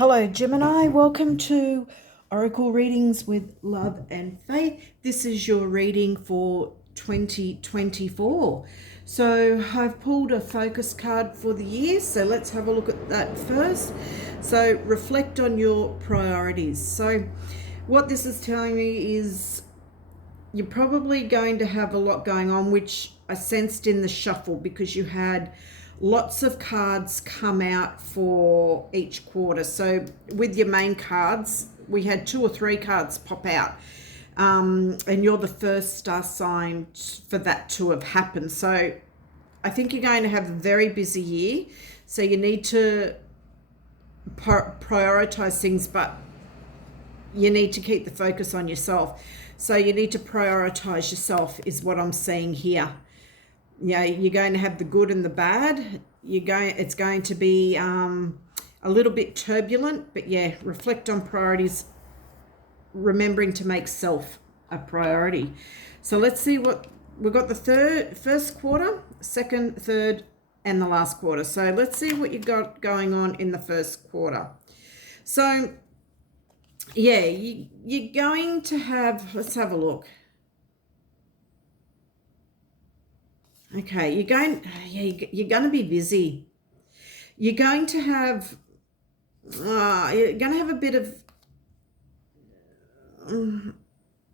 Hello, Gemini. Welcome to Oracle Readings with Love and Faith. This is your reading for 2024. So I've pulled a focus card for the year. So let's have a look at that first. So reflect on your priorities. So what this is telling me is you're probably going to have a lot going on, which I sensed in the shuffle because you had lots of cards come out for each quarter. So with your main cards, we had 2 or 3 cards pop out. And you're the first star sign for that to have happened. So I think you're going to have a very busy year. So you need to prioritize things, but you need to keep the focus on yourself. So you need to prioritize yourself is what I'm seeing here. You're going to have the good and the bad. It's going to be a little bit turbulent, but reflect on priorities, remembering to make self a priority. So let's see what we've got: the first quarter, second, third, and the last quarter. So let's see what you got going on in the first quarter. So you're going to have, let's have a look. Okay, you're going to be busy. You're going to have a bit of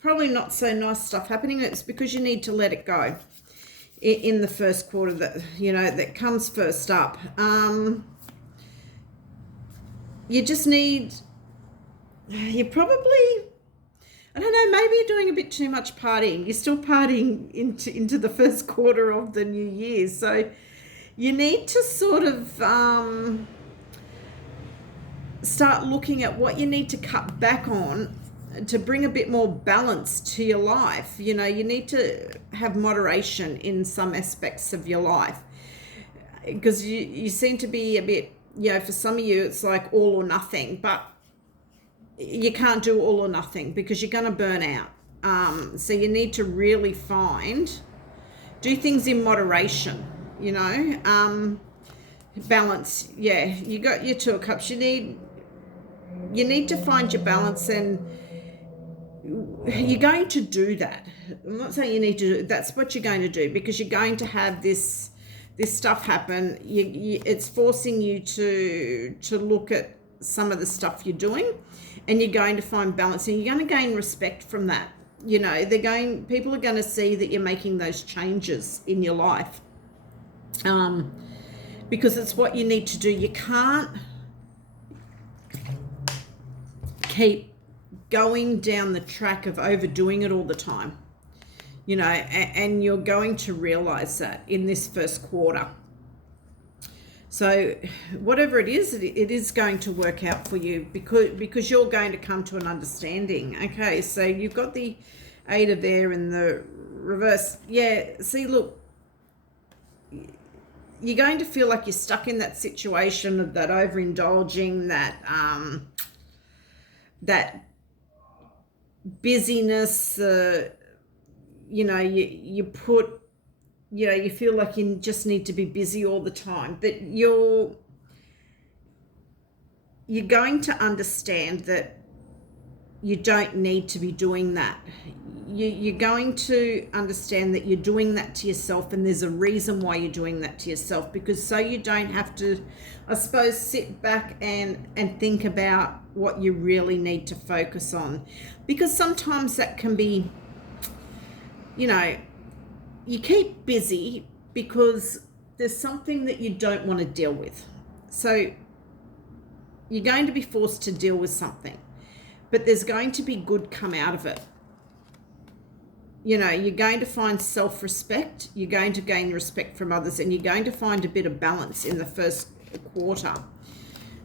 probably not so nice stuff happening. It's because you need to let it go in the first quarter that comes first up. You probably, I don't know, maybe you're doing a bit too much partying. You're still partying into the first quarter of the new year. So you need to sort of start looking at what you need to cut back on to bring a bit more balance to your life. You need to have moderation in some aspects of your life, because you seem to be a bit, for some of you, it's like all or nothing, but you can't do all or nothing because you're going to burn out. So you need to really do things in moderation, balance. You got your 2 of Cups. You need to find your balance, and you're going to do that. I'm not saying you need to do it. That's what you're going to do, because you're going to have this stuff happen. It's forcing you to look at some of the stuff you're doing, and you're going to find balance, and you're going to gain respect from that. People are going to see that you're making those changes in your life, because it's what you need to do. You can't keep going down the track of overdoing it all the time, and you're going to realize that in this first quarter. So whatever it is going to work out for you, because you're going to come to an understanding. Okay, so you've got the 8 of there in the reverse. See, look, you're going to feel like you're stuck in that situation of that overindulging, that busyness. You feel like you just need to be busy all the time, but you're going to understand that you don't need to be doing that. You're going to understand that you're doing that to yourself, and there's a reason why you're doing that to yourself, because so you don't have to, I suppose, sit back and think about what you really need to focus on, because sometimes that can be, you keep busy because there's something that you don't want to deal with. So you're going to be forced to deal with something, but there's going to be good come out of it. You're going to find self-respect, you're going to gain respect from others, and you're going to find a bit of balance in the first quarter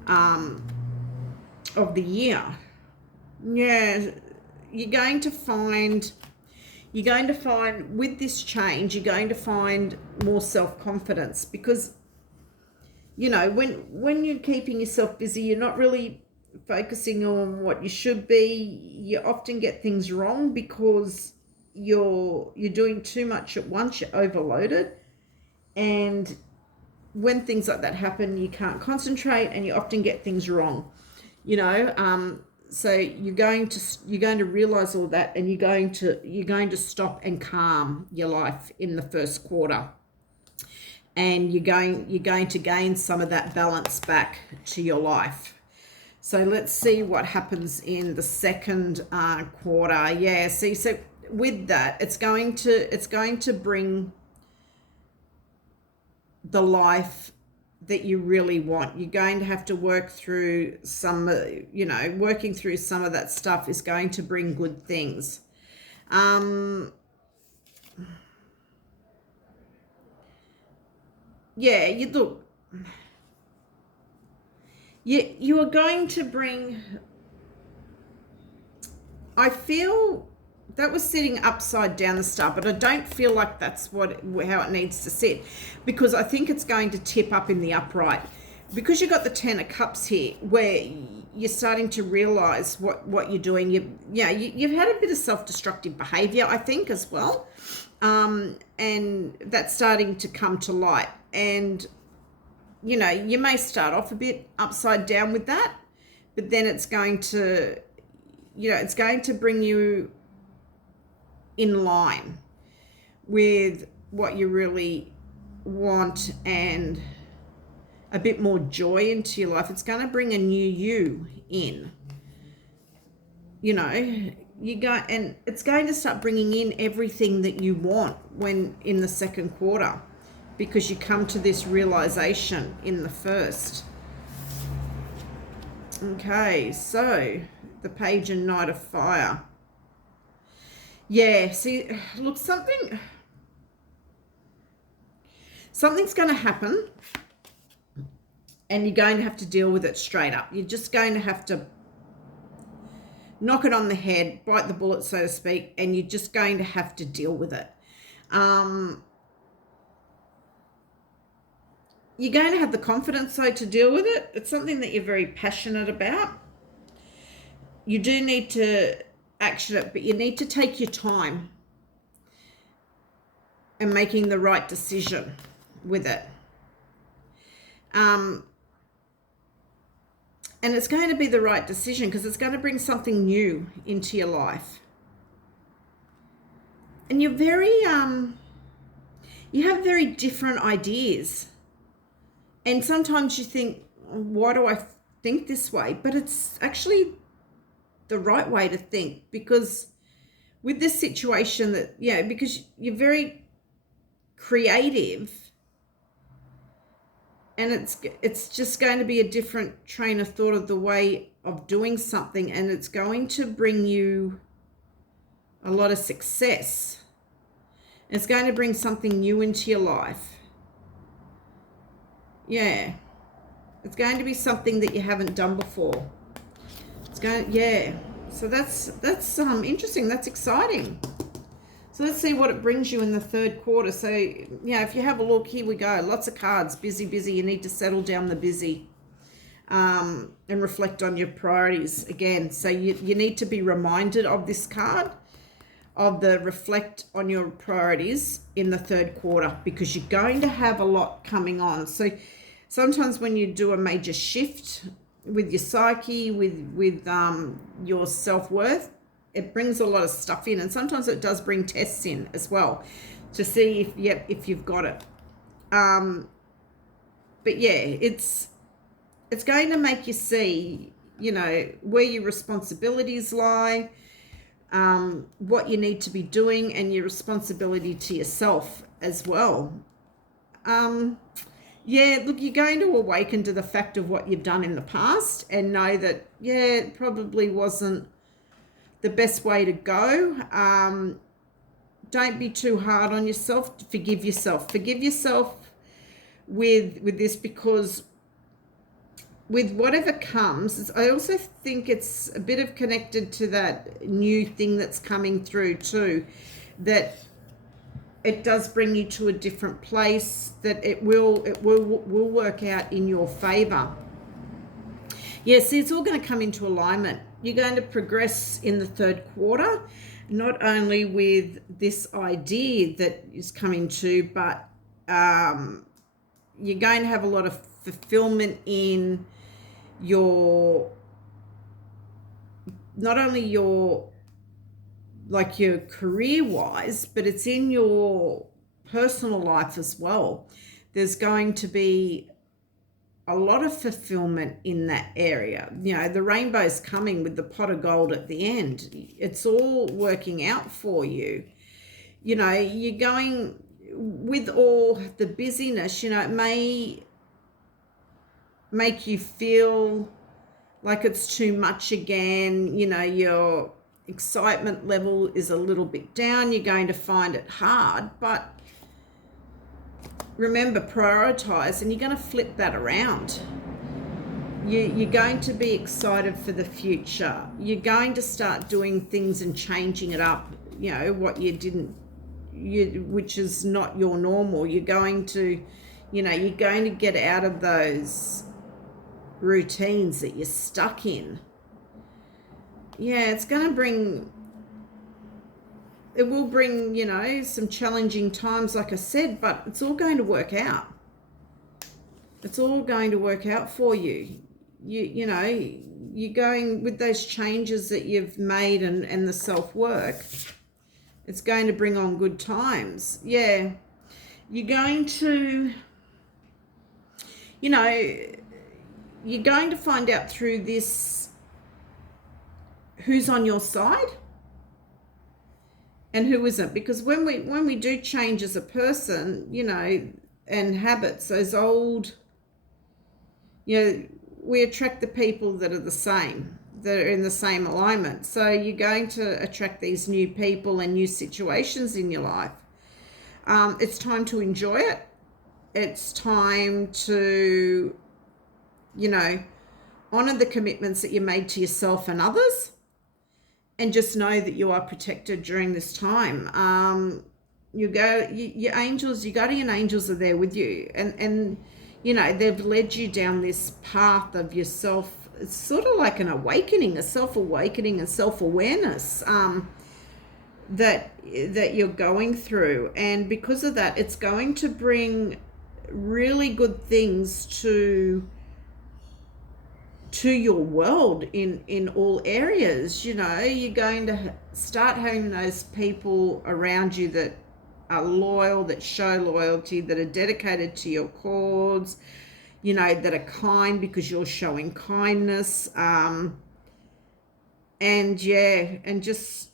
of the year. You're going to find with this change, you're going to find more self-confidence, because when you're keeping yourself busy, you're not really focusing on what you should be. You often get things wrong because you're doing too much at once. You're overloaded, and when things like that happen, you can't concentrate, and you often get things wrong. So you're going to realize all that, and you're going to stop and calm your life in the first quarter, and you're going to gain some of that balance back to your life. So let's see what happens in the second quarter. Yeah, see, so with that, it's going to bring the life that you really want. You're going to have to work through working through some of that stuff is going to bring good things. Yeah, you are going to bring, I feel that was sitting upside down the star, but I don't feel like that's how it needs to sit, because I think it's going to tip up in the upright, because you've got the Ten of Cups here, where you're starting to realize what you're doing. You've had a bit of self-destructive behavior, I think, as well, and that's starting to come to light. And you may start off a bit upside down with that, but then it's going to bring you in line with what you really want and a bit more joy into your life. It's going to bring a new you in. And it's going to start bringing in everything that you want when in the second quarter, because you come to this realization in the first. Okay, so the Page and Knight of Fire. Yeah, see, look, something's going to happen, and you're going to have to deal with it straight up. You're just going to have to knock it on the head, bite the bullet, so to speak, and you're just going to have to deal with it. You're going to have the confidence, though, to deal with it. It's something that you're very passionate about. You do need to action it, but you need to take your time and making the right decision with it. And it's going to be the right decision because it's going to bring something new into your life. And you're very, you have very different ideas. And sometimes you think, why do I think this way? But it's actually the right way to think, because with this situation because you're very creative, and it's just going to be a different train of thought of the way of doing something, and it's going to bring you a lot of success. It's going to bring something new into your life. Yeah. It's going to be something that you haven't done before. So that's interesting. That's exciting. So let's see what it brings you in the third quarter. So, if you have a look, here we go. Lots of cards. Busy, busy. You need to settle down the busy and reflect on your priorities again. So you need to be reminded of this card, of the reflect on your priorities in the third quarter, because you're going to have a lot coming on. So sometimes when you do a major shift with your psyche, with your self-worth, it brings a lot of stuff in, and sometimes it does bring tests in as well to see if you've got it. But yeah, it's going to make you see, where your responsibilities lie, what you need to be doing, and your responsibility to yourself as well. Look, you're going to awaken to the fact of what you've done in the past and know that, it probably wasn't the best way to go. Don't be too hard on yourself. Forgive yourself. Forgive yourself with this, because with whatever comes, I also think it's a bit of connected to that new thing that's coming through too, that it does bring you to a different place, that it will work out in your favor. See, it's all going to come into alignment. You're going to progress in the third quarter, not only with this idea that is coming to, but you're going to have a lot of fulfillment in your not only your career wise, but it's in your personal life as well. There's going to be a lot of fulfillment in that area. The rainbow's coming with the pot of gold at the end. It's all working out for you. You're going with all the busyness, it may make you feel like it's too much again. Your excitement level is a little bit down. You're going to find it hard, but remember, prioritize, and you're going to flip that around. You're going to be excited for the future. You're going to start doing things and changing it up, what you didn't, which is not your normal. You're going to get out of those routines that you're stuck in. It's going to bring, it will bring, some challenging times, like I said, but it's all going to work out. It's all going to work out for you. You're going with those changes that you've made and the self-work. It's going to bring on good times. You're going to, you're going to find out through this who's on your side and who isn't. Because when we do change as a person, and habits, those old, we attract the people that are the same, that are in the same alignment. So you're going to attract these new people and new situations in your life. It's time to enjoy it. It's time to, honor the commitments that you made to yourself and others, and just know that you are protected during this time. Your angels, your guardian angels are there with you, and they've led you down this path of yourself. It's sort of like an awakening, a self-awakening and self-awareness that you're going through. And because of that, it's going to bring really good things to your world in all areas. You're going to start having those people around you that are loyal, that show loyalty, that are dedicated to your cause, that are kind because you're showing kindness. And just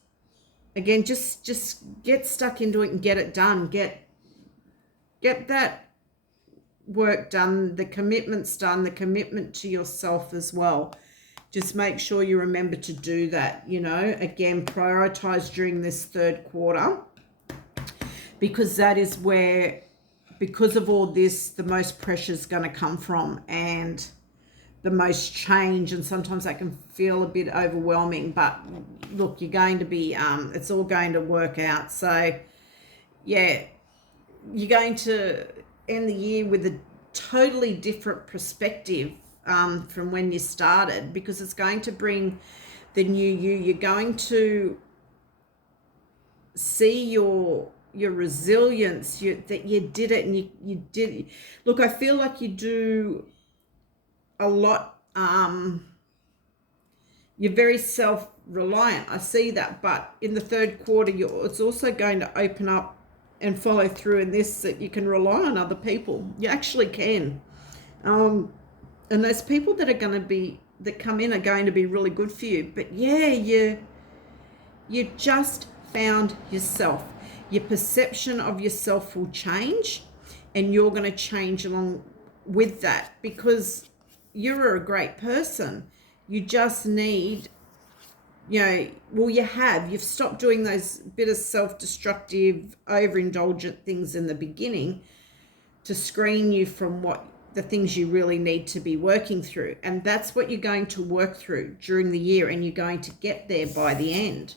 again, just get stuck into it and get it done. Get that work done, the commitments done, the commitment to yourself as well. Just make sure you remember to do that. Again, prioritize during this third quarter, because that is where, because of all this, the most pressure is going to come from, and the most change. And sometimes that can feel a bit overwhelming, but look, you're going to be, it's all going to work out. So you're going to end the year with a totally different perspective from when you started, because it's going to bring the new you. You're going to see your resilience, that you did it, and you did. Look, I feel like you do a lot. You're very self-reliant. I see that, but in the third quarter, it's also going to open up and follow through in this, that you can rely on other people. You actually can. And those people that come in are going to be really good for you. But you just found yourself. Your perception of yourself will change, and you're going to change along with that, because you're a great person. You just need, you've stopped doing those bit of self-destructive, overindulgent things in the beginning to screen you from the things you really need to be working through. And that's what you're going to work through during the year, and you're going to get there by the end.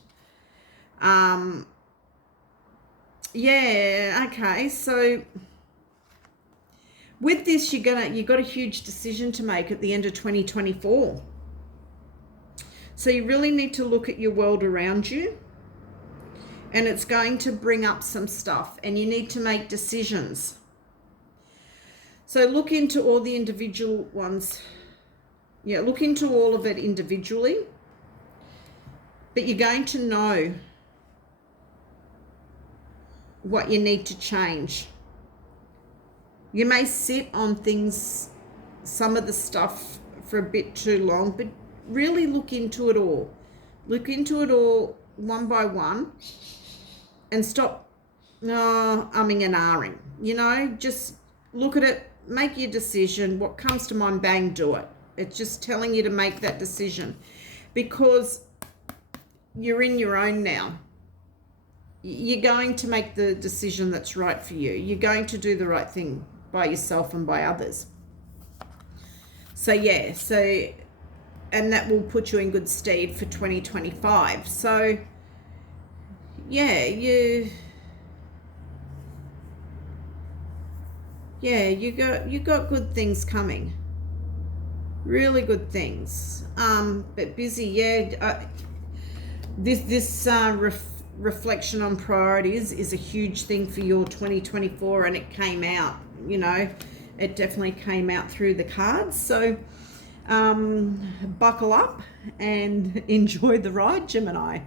Okay, so with this, you've got a huge decision to make at the end of 2024. So you really need to look at your world around you, and it's going to bring up some stuff, and you need to make decisions. So look into all the individual ones. Look into all of it individually. but you're going to know what you need to change. You may sit on things, some of the stuff, for a bit too long, but really look into it all. Look into it all one by one and stop umming and ahhing. You know, just look at it, make your decision. What comes to mind, bang, do it. It's just telling you to make that decision because you're in your own now. You're going to make the decision that's right for you. You're going to do the right thing by yourself and by others. So yeah, and that will put you in good stead for 2025. So yeah, you got good things coming. Really good things. But busy, yeah. This reflection on priorities is a huge thing for your 2024, and it came out, you know, it definitely came out through the cards. So buckle up and enjoy the ride, Gemini.